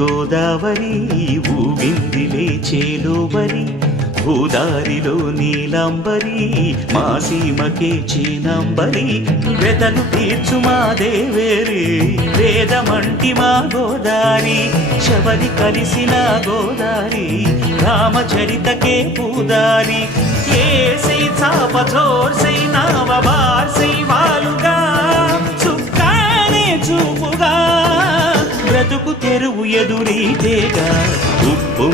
గోదావరి ఊగిందిలే చేలోబరి భూదారిలో నీలాంబరి మా సీమకే చీనాంబరి వెతలు తీర్చు మా దేవేరి వేదమంటి మా గోదారి శబరి కలిసిన గోదారి రామచరితకే పూదారి ఏసై చాప చోర్సై నావబార్సై వాలుగా చుక్కానే చూపుగా బ్రతుకు తెరువు ఎదురీతేగా ఉప్పు